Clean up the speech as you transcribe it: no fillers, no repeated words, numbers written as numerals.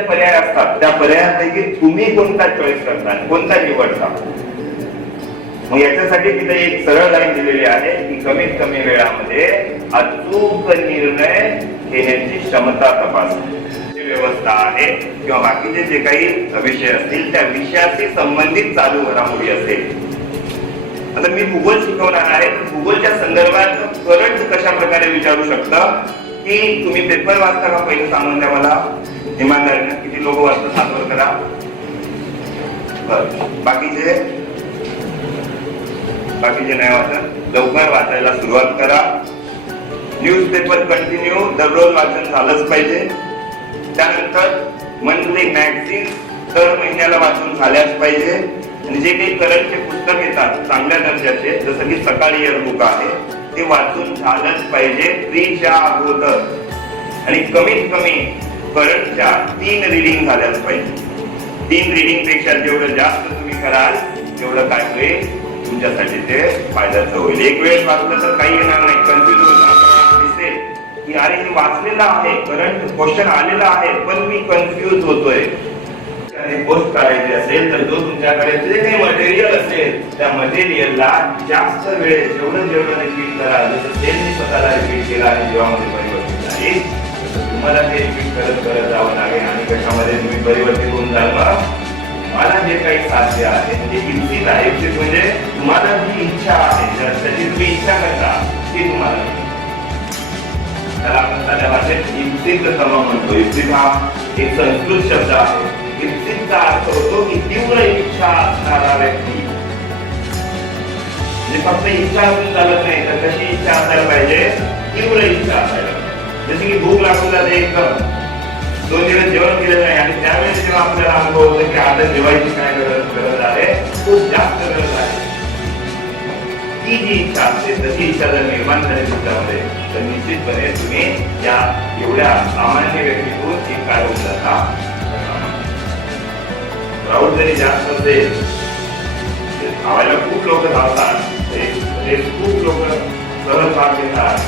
पर्याय असतात, त्या पर्यायांपैकी तुम्ही कोणता चॉईस करता, कोणता निवडता. मग याच्यासाठी तिथे एक सरळ लाईन दिलेली आहे की कमीत कमी वेळामध्ये अचूक निर्णय घेण्याची क्षमता तपासणे व्यवस्था आहे किंवा बाकीचे जे काही विषय असतील त्या विषयाशी संबंधित चालू घडामोडी असेल. आता मी भूगोल शिकवणार आहे, भूगोलच्या संदर्भात करंट कशा प्रकारे विचारू शकता की तुम्ही पेपर वाचता का पहिलं सांगून द्या मला इमानदारीने. किती लोक वाचतात हात वर करा. बाकीचे नाही वाचत, लवकर वाचायला सुरुवात करा. न्यूजपेपर कंटिन्यू दररोज वाचन झालंच पाहिजे. त्यानंतर मंथली मॅगझिन दर महिन्याला वाचून झाल्याच पाहिजे. आणि जे काही करंटचे पुस्तक येतात चांगल्या दर्जाचे, जसं की सकाळी इयर बुक आहे, ते वाचून झालंच पाहिजे फ्रीच्या अगोदर. आणि कमीत कमी करंटच्या 3 रीडिंग झाल्याच पाहिजे. 3 रीडिंग पेक्षा जेवढं जास्त तुम्ही कराल तेवढं काय होईल, तुमच्यासाठी ते फायद्याचं होईल. एक वेळेस वाचलं तर काही येणार नाही, कन्फ्युज दिसेल की अरे हे वाचलेलं आहे, करंट क्वेश्चन आलेला आहे, पण मी कन्फ्युज होतोय. पोस्ट करायची असेल तर जो तुमच्याकडे जे काही मटेरियल असेल त्या मटेरियलला जास्त वेळ जेवढं रिपीट करा. जसं सेलनी स्वतःला रिपीट केला आणि जीवामध्ये परिवर्तित झाली, तुम्हाला ते रिपीट करत जावं लागेल. आणि कशामध्ये तुम्ही परिवर्तित होऊन जाल, मला जे काही साध्य आहे म्हणजे इच्छित आहे. इच्छित म्हणजे तुम्हाला जी इच्छा आहे, त्याची तुम्ही इच्छा करता ती तुम्हाला, त्याला आपण साध्या भाषेत इच्छित कर्म म्हणतो. इच्छित हा एक संस्कृत शब्द आहे. इच्छितचा अर्थ होतो की तीव्र इच्छा असणारा व्यक्ती. म्हणजे फक्त इच्छा असून चालत नाही, तर कशी इच्छा असायला पाहिजे, तीव्र इच्छा असायला पाहिजे. जसे की भूक लागून जाते एकदम, 2 दिवस जेवण केलं नाही आणि त्यावेळेस जेव्हा आपल्याला अनुभव होतो की आता जेवायची काय गरज आहे, खूप जास्त गरज आहे, ती जी इच्छा असते तशी इच्छा जर निर्माण झाली तुमच्यामध्ये, तर निश्चितपणे तुम्ही या एवढ्या सामान्य व्यक्तीतून एक काय होऊन जाता. क्राऊड जरी जास्त असेल, धावायला खूप लोक धावतात, खूप लोक सहज भाग घेतात,